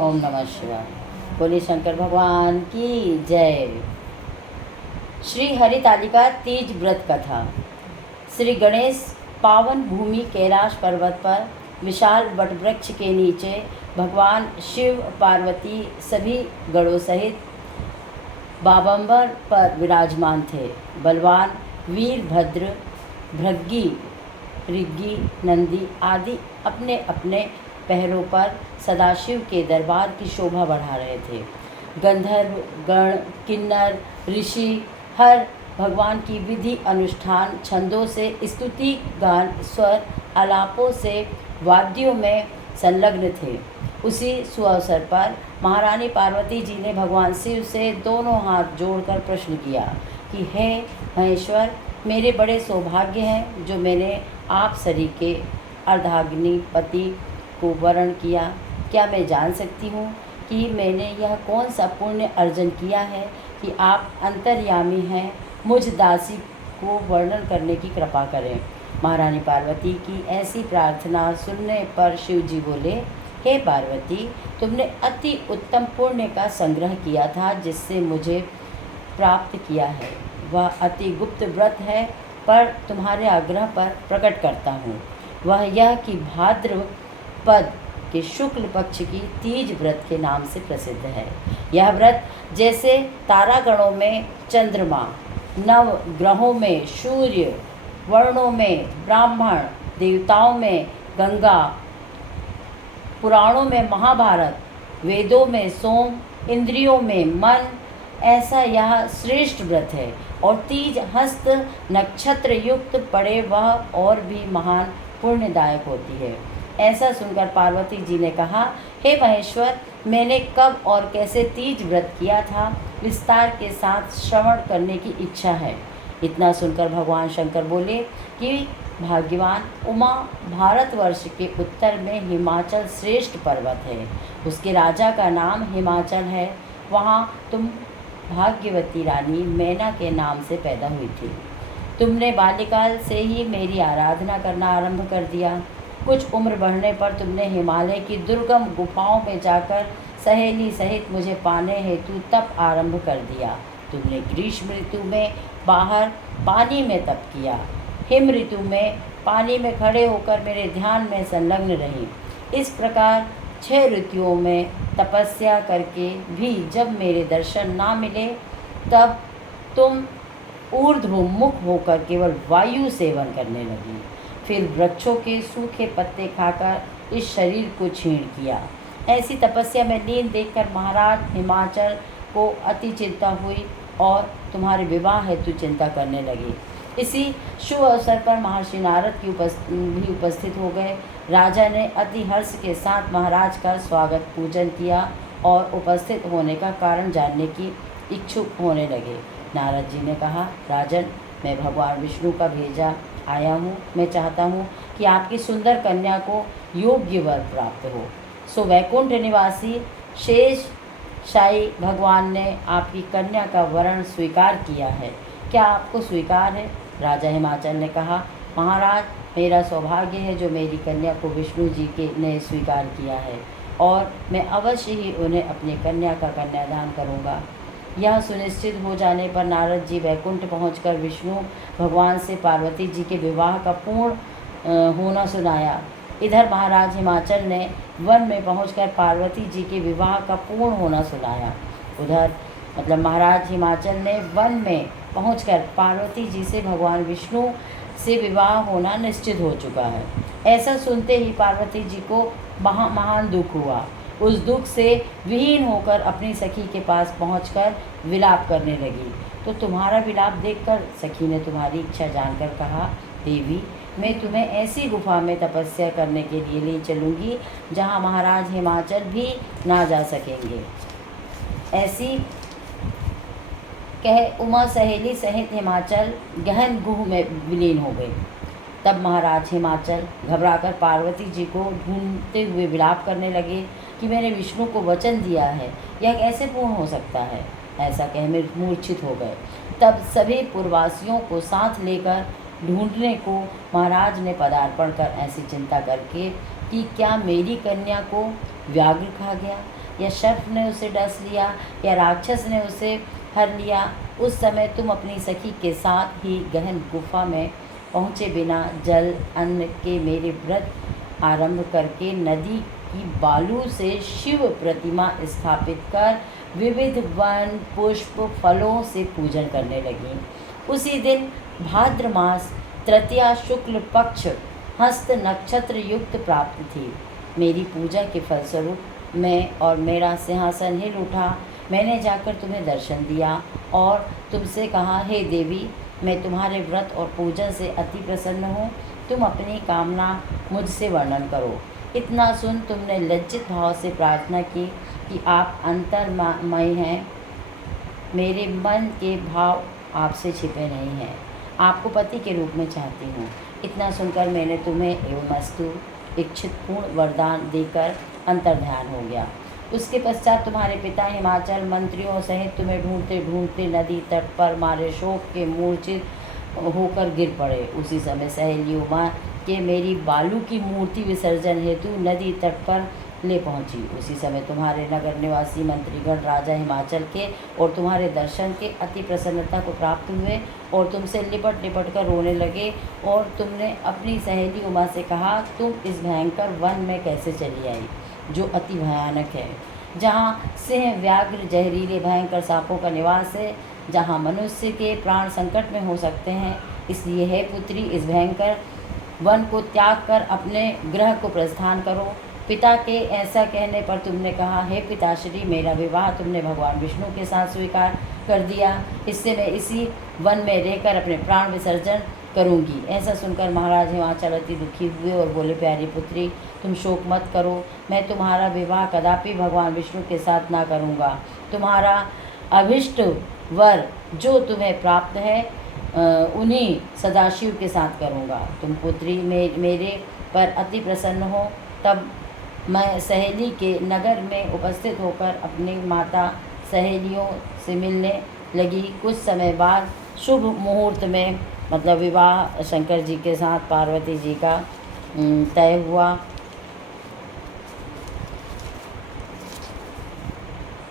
ओम नमः शिवाय। बोले शंकर भगवान की जय। श्री हरितालिका तीज व्रत कथा। श्री गणेश पावन भूमि कैलाश पर्वत पर विशाल वटवृक्ष के नीचे भगवान शिव पार्वती सभी गणों सहित बाबंबर पर विराजमान थे। बलवान वीरभद्र, भृगी, ऋग्गी, नंदी आदि अपने अपने पैरों पर सदाशिव के दरबार की शोभा बढ़ा रहे थे। गंधर्व गण, किन्नर, ऋषि हर भगवान की विधि अनुष्ठान छंदों से स्तुति गान स्वर आलापों से वाद्यों में संलग्न थे। उसी सुअवसर पर महारानी पार्वती जी ने भगवान शिव से दोनों हाथ जोड़कर प्रश्न किया कि हे महेश्वर, मेरे बड़े सौभाग्य हैं जो मैंने आप सरीखे अर्धाग्नि पति को वरण किया। क्या मैं जान सकती हूँ कि मैंने यह कौन सा पुण्य अर्जन किया है कि आप अंतर्यामी हैं? मुझ दासी को वर्णन करने की कृपा करें। महारानी पार्वती की ऐसी प्रार्थना सुनने पर शिव जी बोले, हे पार्वती, तुमने अति उत्तम पुण्य का संग्रह किया था जिससे मुझे प्राप्त किया है। वह अति गुप्त व्रत है, पर तुम्हारे आग्रह पर प्रकट करता हूँ। वह यह कि भाद्रपद के शुक्ल पक्ष की तीज व्रत के नाम से प्रसिद्ध है। यह व्रत जैसे तारागणों में चंद्रमा, नव ग्रहों में सूर्य, वर्णों में ब्राह्मण, देवताओं में गंगा, पुराणों में महाभारत, वेदों में सोम, इंद्रियों में मन, ऐसा यह श्रेष्ठ व्रत है। और तीज हस्त नक्षत्र युक्त पड़े वह और भी महान पुण्यदायक होती है। ऐसा सुनकर पार्वती जी ने कहा, हे महेश्वर, मैंने कब और कैसे तीज व्रत किया था, विस्तार के साथ श्रवण करने की इच्छा है। इतना सुनकर भगवान शंकर बोले कि भाग्यवान उमा, भारतवर्ष के उत्तर में हिमाचल श्रेष्ठ पर्वत है। उसके राजा का नाम हिमाचल है। वहाँ तुम भाग्यवती रानी मैना के नाम से पैदा हुई थी। तुमने बाल्यकाल से ही मेरी आराधना करना आरंभ कर दिया। कुछ उम्र बढ़ने पर तुमने हिमालय की दुर्गम गुफाओं में जाकर सहेली सहित मुझे पाने हेतु तप आरंभ कर दिया। तुमने ग्रीष्म ऋतु में बाहर पानी में तप किया। हिम ऋतु में पानी में खड़े होकर मेरे ध्यान में संलग्न रही। इस प्रकार 6 ऋतुओं में तपस्या करके भी जब मेरे दर्शन ना मिले, तब तुम ऊर्ध्वमुख होकर केवल वायु सेवन करने लगी। फिर वृक्षों के सूखे पत्ते खाकर इस शरीर को छीण किया। ऐसी तपस्या में लीन देखकर महाराज हिमाचल को अति चिंता हुई और तुम्हारे विवाह हेतु चिंता करने लगी। इसी शुभ अवसर पर महर्षि नारद की भी उपस्थित हो गए। राजा ने अति हर्ष के साथ महाराज का स्वागत पूजन किया और उपस्थित होने का कारण जानने की इच्छुक होने लगे। नारद जी ने कहा, राजन, मैं भगवान विष्णु का भेजा आया हूँ। मैं चाहता हूँ कि आपकी सुंदर कन्या को योग्य वर प्राप्त हो। सो वैकुंठ निवासी शेष शाही भगवान ने आपकी कन्या का वरण स्वीकार किया है। क्या आपको स्वीकार है? राजा हिमाचल ने कहा, महाराज, मेरा सौभाग्य है जो मेरी कन्या को विष्णु जी के ने स्वीकार किया है और मैं अवश्य ही उन्हें अपनी कन्या का कन्यादान करूँगा। यह सुनिश्चित हो जाने पर नारद जी वैकुंठ पहुंचकर विष्णु भगवान से पार्वती जी के विवाह का पूर्ण होना सुनाया। इधर महाराज हिमाचल ने वन में पहुंचकर पार्वती जी के विवाह का पूर्ण होना सुनाया। उधर महाराज हिमाचल ने वन में पहुंचकर पार्वती जी से भगवान विष्णु से विवाह होना निश्चित हो चुका है। ऐसा सुनते ही पार्वती जी को महान दुख हुआ। उस दुख से विहीन होकर अपनी सखी के पास पहुंचकर विलाप करने लगी। तो तुम्हारा विलाप देखकर सखी ने तुम्हारी इच्छा जानकर कहा, देवी, मैं तुम्हें ऐसी गुफा में तपस्या करने के लिए ले चलूँगी जहाँ महाराज हिमाचल भी ना जा सकेंगे। ऐसी कह उमा सहेली सहित हिमाचल गहन गुह में विलीन हो गई। तब महाराज हिमाचल घबराकर पार्वती जी को ढूंढते हुए विलाप करने लगे कि मैंने विष्णु को वचन दिया है, यह कैसे पूर्ण हो सकता है? ऐसा कह मूर्छित हो गए। तब सभी पूर्ववासियों को साथ लेकर ढूंढने को महाराज ने पदार्पण कर ऐसी चिंता करके कि क्या मेरी कन्या को व्याघ्र खा गया या सर्प ने उसे डस लिया या राक्षस ने उसे हर लिया, उस समय तुम अपनी सखी के साथ ही गहन गुफा में पहुँचे बिना जल अन्न के मेरे व्रत आरंभ करके नदी की बालू से शिव प्रतिमा स्थापित कर विविध वन पुष्प फलों से पूजन करने लगी। उसी दिन भाद्र मास तृतीया शुक्ल पक्ष हस्त नक्षत्र युक्त प्राप्त थी। मेरी पूजा के फलस्वरूप मैं और मेरा सिंहासन हिल उठा। मैंने जाकर तुम्हें दर्शन दिया और तुमसे कहा, हे देवी, मैं तुम्हारे व्रत और पूजन से अति प्रसन्न हूँ। तुम अपनी कामना मुझसे वर्णन करो। इतना सुन तुमने लज्जित भाव से प्रार्थना की कि आप अंतर्मय हैं, मेरे मन के भाव आपसे छिपे नहीं हैं, आपको पति के रूप में चाहती हूँ। इतना सुनकर मैंने तुम्हें एवमस्तु इच्छित पूर्ण वरदान देकर अंतर्ध्यान हो गया। उसके पश्चात तुम्हारे पिता हिमाचल मंत्रियों सहित तुम्हें ढूंढते ढूंढते नदी तट पर मारे शोक के मूर्छित होकर गिर पड़े। उसी समय सहेली उमा के मेरी बालू की मूर्ति विसर्जन हेतु नदी तट पर ले पहुंची। उसी समय तुम्हारे नगर निवासी मंत्रीगण राजा हिमाचल के और तुम्हारे दर्शन के अति प्रसन्नता को प्राप्त हुए और तुमसे लिपट लिपट कर रोने लगे। और तुमने अपनी सहेली उमा से कहा, तुम इस भयंकर वन में कैसे चली आई जो अति भयानक है, जहाँ सिंह व्याघ्र जहरीले भयंकर सांपों का निवास है, जहाँ मनुष्य के प्राण संकट में हो सकते हैं। इसलिए हे पुत्री, इस भयंकर वन को त्याग कर अपने गृह को प्रस्थान करो। पिता के ऐसा कहने पर तुमने कहा, हे पिताश्री, मेरा विवाह तुमने भगवान विष्णु के साथ स्वीकार कर दिया, इससे मैं इसी वन में रहकर अपने प्राण विसर्जन करूंगी। ऐसा सुनकर महाराज हिमाचल अति दुखी हुए और बोले, प्यारी पुत्री, तुम शोक मत करो, मैं तुम्हारा विवाह कदापि भगवान विष्णु के साथ ना करूँगा। तुम्हारा अभिष्ट वर जो तुम्हें प्राप्त है उन्हीं सदाशिव के साथ करूँगा। तुम पुत्री मेरे पर अति प्रसन्न हो। तब मैं सहेली के नगर में उपस्थित होकर अपनी माता सहेलियों से मिलने लगी। कुछ समय बाद शुभ मुहूर्त में मतलब विवाह शंकर जी के साथ पार्वती जी का तय हुआ।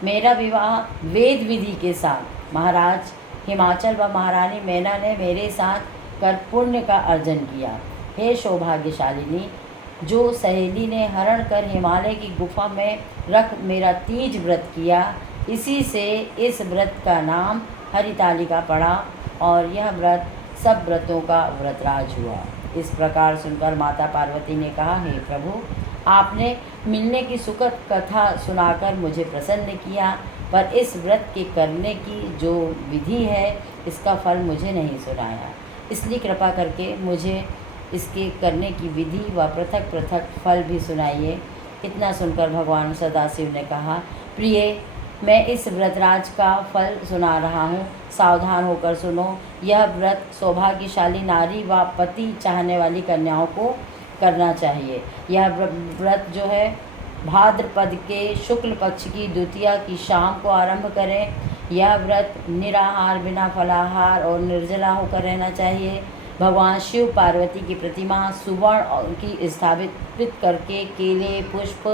मेरा विवाह वेद विधि के साथ महाराज हिमाचल व महारानी मैना ने मेरे साथ कर पुण्य का अर्जन किया। हे सौभाग्यशालिनी, जो सहेली ने हरण कर हिमालय की गुफा में रख मेरा तीज व्रत किया, इसी से इस व्रत का नाम हरितालिका पड़ा और यह व्रत सब व्रतों का व्रतराज हुआ। इस प्रकार सुनकर माता पार्वती ने कहा, हे प्रभु, आपने मिलने की सुखद कथा सुनाकर मुझे प्रसन्न किया, पर इस व्रत के करने की जो विधि है इसका फल मुझे नहीं सुनाया। इसलिए कृपा करके मुझे इसके करने की विधि व पृथक पृथक फल भी सुनाइए। इतना सुनकर भगवान सदाशिव ने कहा, प्रिय, मैं इस व्रतराज का फल सुना रहा हूँ, सावधान होकर सुनो। यह व्रत सौभाग्यशाली नारी व पति चाहने वाली कन्याओं को करना चाहिए। यह व्रत जो है भाद्रपद के शुक्ल पक्ष की द्वितीया की शाम को आरंभ करें। यह व्रत निराहार, बिना फलाहार और निर्जला होकर रहना चाहिए। भगवान शिव पार्वती की प्रतिमा सुवर्ण की स्थापित करके, केले पुष्प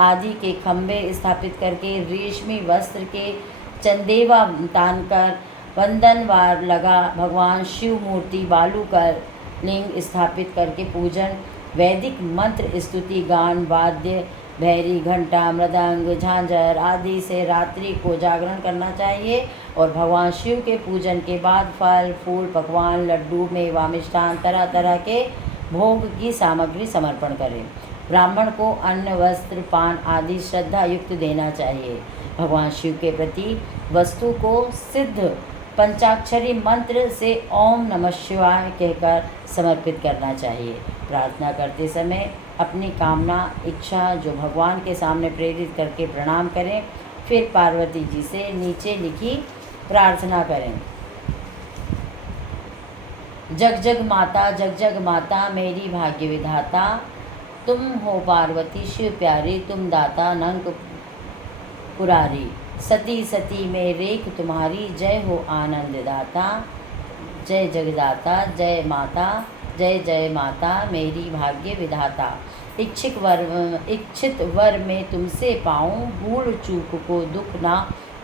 आदि के खंभे स्थापित करके, रेशमी वस्त्र के चंदेवा तान कर वंदनवार लगा भगवान शिव मूर्ति बालू का लिंग स्थापित करके पूजन, वैदिक मंत्र स्तुति गान, वाद्य भैरी, घंटा, मृदंग, झांझर आदि से रात्रि को जागरण करना चाहिए। और भगवान शिव के पूजन के बाद फल फूल पकवान, लड्डू, मेवा, मिष्ठान, तरह तरह के भोग की सामग्री समर्पण करें। ब्राह्मण को अन्न, वस्त्र, पान आदि श्रद्धा युक्त देना चाहिए। भगवान शिव के प्रति वस्तु को सिद्ध पंचाक्षरी मंत्र से ओम नमः शिवाय कहकर समर्पित करना चाहिए। प्रार्थना करते समय अपनी कामना इच्छा जो भगवान के सामने प्रेरित करके प्रणाम करें। फिर पार्वती जी से नीचे लिखी प्रार्थना करें। जग जग माता मेरी भाग्य विधाता, तुम हो पार्वती शिव प्यारी, तुम दाता नंक पुरारी, सती सती में रेख तुम्हारी, जय हो आनंद दाता। जय जगदाता, जय माता, जय जय माता मेरी भाग्य विधाता। इच्छित वर में तुमसे पाऊँ, भूल चूक को दुख ना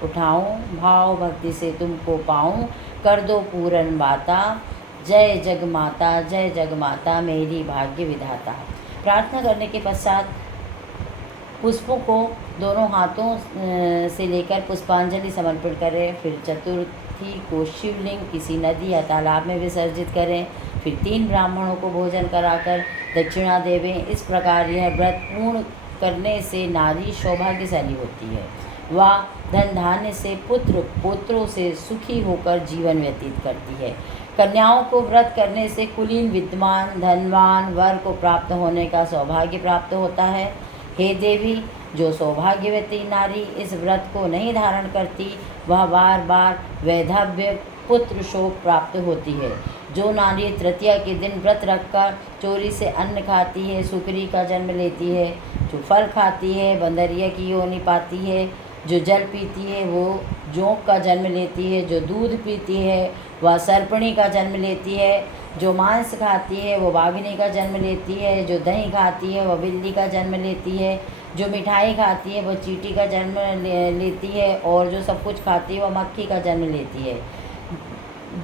उठाऊँ, भाव भक्ति से तुमको पाऊँ, कर दो पूरन बाता, जय जग माता मेरी भाग्य विधाता। प्रार्थना करने के पश्चात पुष्पों को दोनों हाथों से लेकर पुष्पांजलि समर्पित करें। फिर चतुर्थी को शिवलिंग किसी नदी या तालाब में विसर्जित करें। फिर 3 ब्राह्मणों को भोजन कराकर दक्षिणा देवें। इस प्रकार यह व्रत पूर्ण करने से नारी सौभाग्यशाली होती है। वह धन धान्य से पुत्र पोत्रों से सुखी होकर जीवन व्यतीत करती है। कन्याओं को व्रत करने से कुलीन विद्वान धनवान वर को प्राप्त होने का सौभाग्य प्राप्त होता है। हे देवी, जो सौभाग्यवती नारी इस व्रत को नहीं धारण करती, वह बार बार वैधव्य पुत्र शोक प्राप्त होती है। जो नारी तृतीया के दिन व्रत रखकर चोरी से अन्न खाती है, सुकरी का जन्म लेती है। जो फल खाती है, बंदरिया की योनि पाती है। जो जल पीती है, वो जोंक का जन्म लेती है। जो दूध पीती है, वह सर्पणी का जन्म लेती है। जो मांस खाती है, वो बाघिनी का जन्म लेती है। जो दही खाती है, वह बिल्ली का जन्म लेती है। जो मिठाई खाती है, वह चींटी का जन्म लेती है। और जो सब कुछ खाती है, वह मक्खी का जन्म लेती है।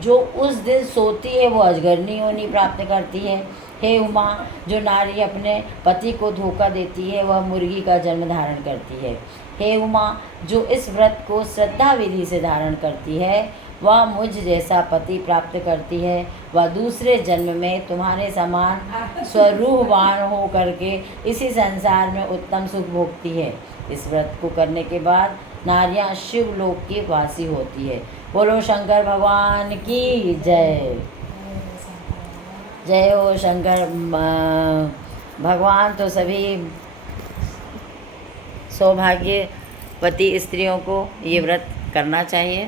जो उस दिन सोती है, वो अजगरनी योनि प्राप्त करती है। हे उमा, जो नारी अपने पति को धोखा देती है, वह मुर्गी का जन्म धारण करती है। हे उमा, जो इस व्रत को श्रद्धा विधि से धारण करती है, वह मुझ जैसा पति प्राप्त करती है। वह दूसरे जन्म में तुम्हारे समान स्वरूपवान हो करके इसी संसार में उत्तम सुख भोगती है। इस व्रत को करने के बाद नारियां शिवलोक की वासी होती है। बोलो शंकर भगवान की जय। जय हो शंकर भगवान। तो सभी सौभाग्यवती स्त्रियों को ये व्रत करना चाहिए।